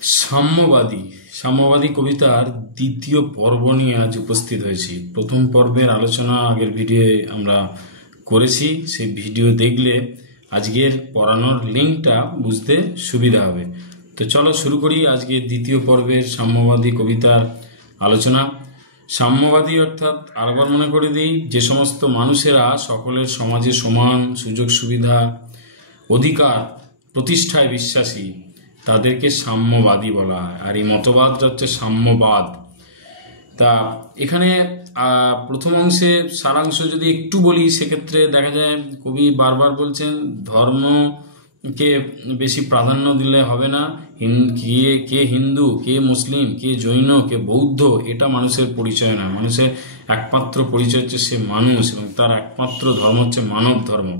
সাম্যবাদী সাম্যবাদী কবিতার দ্বিতীয় পর্ব নিয়ে আজ উপস্থিত হয়েছি। প্রথম পর্বের আলোচনা আগের ভিডিওয়ে আমরা করেছি, সেই ভিডিও দেখলে আজকের পড়ানোর লিঙ্কটা বুঝতে সুবিধা হবে। তো চলো শুরু করি আজকের দ্বিতীয় পর্বের সাম্যবাদী কবিতার আলোচনা। সাম্যবাদী অর্থাৎ আরেকবার মনে করে দিই, যে সমস্ত মানুষেরা সকলের সমাজে সমান সুযোগ সুবিধা অধিকার প্রতিষ্ঠায় বিশ্বাসী তাদেরকে সাম্যবাদী বলা হয়। আর এই মতবাদটা হচ্ছে সাম্যবাদ। তা এখানে প্রথম অংশে সারাংশ যদি একটু বলি, সেক্ষেত্রে দেখা যায় কবি বারবার বলছেন ধর্মকে বেশি প্রাধান্য দিলে হবে না। কে হিন্দু, কে মুসলিম, কে জৈন, কে বৌদ্ধ, এটা মানুষের পরিচয় না। মানুষের একমাত্র পরিচয় হচ্ছে সে মানুষ, এবং তার একমাত্র ধর্ম হচ্ছে মানব ধর্ম।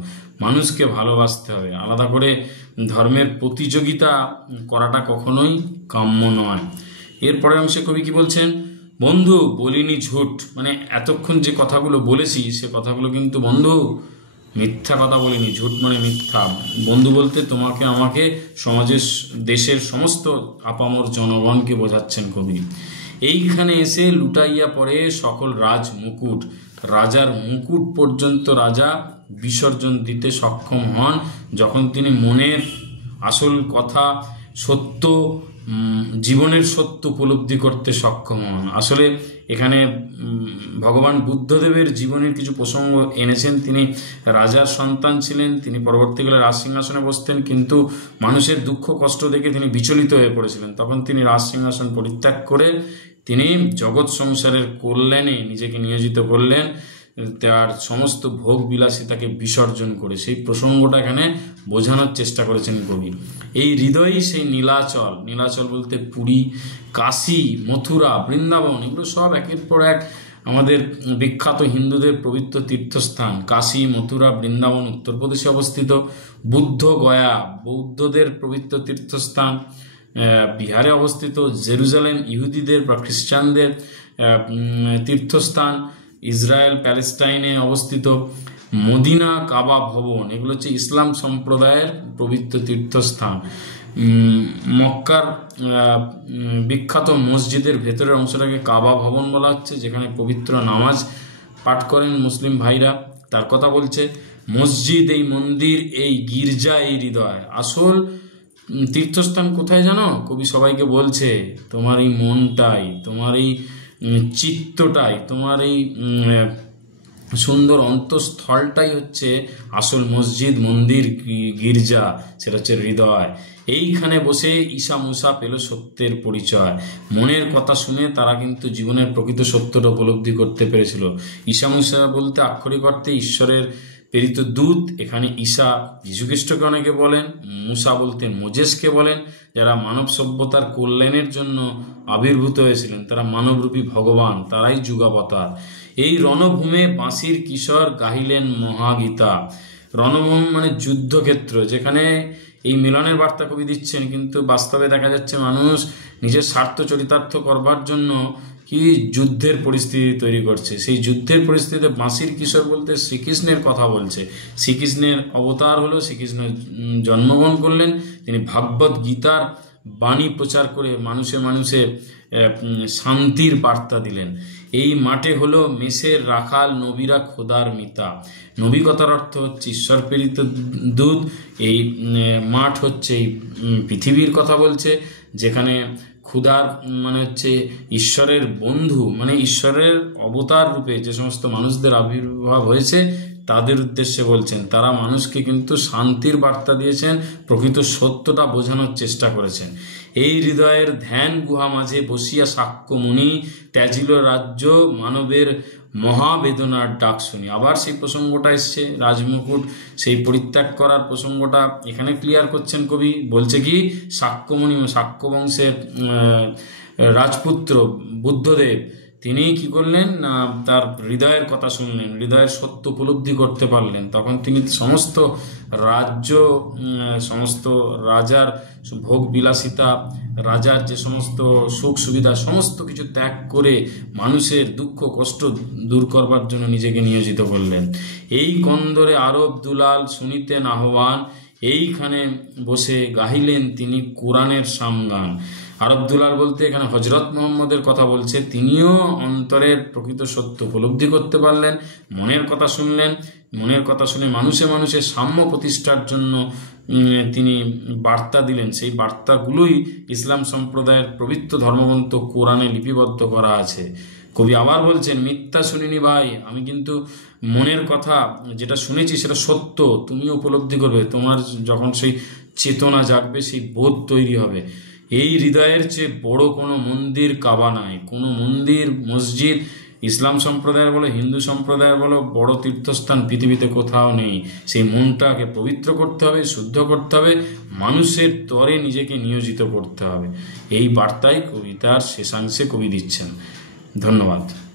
মানুষকে ভালোবাসতে হবে, আলাদা করে ধর্মের প্রতিযোগিতা করাটা কখনোই কাম্য নয়। এরপরে অংশে কবি কি বলছেন, বন্ধু বলিনি ঝুট, মানে এতক্ষণ যে কথাগুলো বলেছি সে কথাগুলো কিন্তু বন্ধু মিথ্যা কথা বলিনি। ঝুট মানে মিথ্যা। বন্ধু বলতে তোমাকে আমাকে সমাজের দেশের সমস্ত আপামর জনগণকে বোঝাচ্ছেন কবি। এইখানে এসে লুটাইয়া পড়ে সকল রাজ মুকুট, রাজার মুকুট পর্যন্ত রাজা বিসর্জন দিতে সক্ষম হন যখন তিনি মনের আসল কথা, সত্য, জীবনের সত্য উপলব্ধি করতে সক্ষম হন। আসলে এখানে ভগবান বুদ্ধদেবের জীবনের কিছু প্রসঙ্গ এনেছেন। তিনি রাজার সন্তান ছিলেন, তিনি পরবর্তীকালে রাজ সিংহাসনে বসতেন, কিন্তু মানুষের দুঃখ কষ্ট দেখে তিনি বিচলিত হয়ে পড়েছিলেন। তখন তিনি রাজ সিংহাসন পরিত্যাগ করে তিনি জগৎ সংসারের কল্যাণে নিজেকে নিয়োজিত করলেন, তার সমস্ত ভোগ বিলাসিতাকে বিসর্জন করে। সেই প্রসঙ্গটা এখানে বোঝানোর চেষ্টা করেছেন কবি। এই হৃদয়ই সেই নীলাচল, নীলাচল বলতে পুরী, কাশী, মথুরা, বৃন্দাবন, এগুলো সব একের পর এক আমাদের বিখ্যাত হিন্দুদের পবিত্র তীর্থস্থান। কাশী, মথুরা, বৃন্দাবন উত্তরপ্রদেশে অবস্থিত। বুদ্ধ গয়া বৌদ্ধদের পবিত্র তীর্থস্থান। বিহারে অবস্থিত। জেরুজালেম ইহুদিদের বা খ্রিস্টানদের তীর্থস্থান। ইসরায়েল প্যালেস্টাইনে অবস্থিত। মদিনা, কাবা ভবন, এগুলো হচ্ছে ইসলাম সম্প্রদায়ের পবিত্র তীর্থস্থান। মক্কার বিখ্যাত মসজিদের ভেতরের অংশটাকে কাবা ভবন বলা হচ্ছে, যেখানে পবিত্র নামাজ পাঠ করেন মুসলিম ভাইরা, তার কথা বলছে। মসজিদ, এই মন্দির, এই গির্জা, এই হৃদয়। আসল তীর্থস্থান কোথায় জানো? কবি সবাইকে বলছে তোমার এই মনটাই, তোমার এই চিত্তটাই, তোমার এই সুন্দর অন্তঃস্থলটাই হচ্ছে আসল মসজিদ, মন্দির, গির্জা, সেটা হচ্ছে হৃদয়। এইখানে বসে ঈশা মুসা পেল সত্যের পরিচয়। মনের কথা শুনে তারা কিন্তু জীবনের প্রকৃত সত্যটা উপলব্ধি করতে পেরেছিল। ঈশা মুসা বলতে আক্ষরিক অর্থে ঈশ্বরের প্রেরিত দূত। এখানে ঈশা যীশুখ্রিস্টকে অনেকে বলেন, মুসা বলতে মোজেসকে বলেন, যারা মানব সভ্যতার কল্যাণের জন্য আবির্ভূত হয়েছিলেন। তারা মানবরূপী ভগবান, তারাই যুগাবতার। এই রণভূমে বাঁশির কিশোর গাহিলেন মহাগীতা। রণভূমি মানে যুদ্ধক্ষেত্র, যেখানে এই মিলনের বার্তা কবি দিচ্ছেন, কিন্তু বাস্তবে দেখা যাচ্ছে মানুষ নিজের স্বার্থ চরিতার্থ করবার জন্য কি যুদ্ধের পরিস্থিতি তৈরি করছে। সেই যুদ্ধের পরিস্থিতিতে বাঁশির কিশোর বলতে শ্রীকৃষ্ণের কথা বলছে। শ্রীকৃষ্ণের অবতার হলো, শ্রীকৃষ্ণ জন্মগ্রহণ করলেন, তিনি ভাগবত গীতার বাণী প্রচার করে মানুষে মানুষে শান্তির বার্তা দিলেন। এই মাঠে হলো মেষের রাখাল, নবীরা খোদার মিতা। নবী কথার অর্থ হচ্ছে ঈশ্বর প্রেরিত দূত। এই মাঠ হচ্ছে এই পৃথিবীর কথা বলছে, যেখানে ক্ষুধার মানে হচ্ছে ঈশ্বরের বন্ধু, মানে ঈশ্বরের অবতার রূপে যে সমস্ত মানুষদের আবির্ভাব হয়েছে তাদের উদ্দেশ্যে বলছেন। তারা মানুষকে কিন্তু শান্তির বার্তা দিয়েছেন, প্রকৃত সত্যটা বোঝানোর চেষ্টা করেছেন। এই হৃদয়ের ধ্যান গুহা মাঝে বসিয়া সাক্ষ্যমণি ত্যাজিল রাজ্য, মানবের মহাবেদনার ডাক শুনি। আবার সেই প্রসঙ্গটা এসছে, রাজমুকুট সেই পরিত্যাগ করার প্রসঙ্গটা এখানে ক্লিয়ার করছেন কবি। বলছে কি, সাক্ষ্যমণি, সাক্ষ্য বংশের রাজপুত্র বুদ্ধদেব, তিনি কি করলেন না, তার হৃদয়ের কথা শুনলেন, হৃদয়ের সত্য উপলব্ধি করতে পারলেন। তখন তিনি সমস্ত রাজ্য, সমস্ত রাজার ভোগ বিলাসিতা, রাজার যে সমস্ত সুখ সুবিধা, সমস্ত কিছু ত্যাগ করে মানুষের দুঃখ কষ্ট দূর করবার জন্য নিজেকে নিয়োজিত করলেন। এই কন্দরে আরব দুলাল শুনিতেন আহ্বান, এইখানে বসে গাহিলেন তিনি কোরআনের সামগান। আরব দুলাল বলতে এখানে হজরত মোহাম্মদের কথা বলছে। তিনিও অন্তরের প্রকৃত সত্য উপলব্ধি করতে পারলেন, মনের কথা শুনলেন, মনের কথা শুনে মানুষে মানুষে সাম্য প্রতিষ্ঠার জন্য তিনি বার্তা দিলেন। সেই বার্তাগুলোই ইসলাম সম্প্রদায়ের পবিত্র ধর্মগ্রন্থ কোরআনে লিপিবদ্ধ করা আছে। কবি আবার বলছেন, মিথ্যা শুনিনি ভাই, আমি কিন্তু মনের কথা যেটা শুনেছি সেটা সত্য, তুমি উপলব্ধি করবে। তোমার যখন সেই চেতনা জাগবে, সেই বোধ তৈরি হবে। এই হৃদয়ের চেয়ে বড় কোনো মন্দির কাবা নাই, কোনো মন্দির মসজিদ ইসলাম সম্প্রদায়ের বলো হিন্দু সম্প্রদায়ের বলো বড় তীর্থস্থান পৃথিবীতে কোথাও নেই। সেই মনটাকে পবিত্র করতে হবে, শুদ্ধ করতে হবে, মানুষের তরে নিজেকে নিয়োজিত করতে হবে। এই বার্তাই কবিতার শেষাংশে কবি দিচ্ছেন। ধন্যবাদ।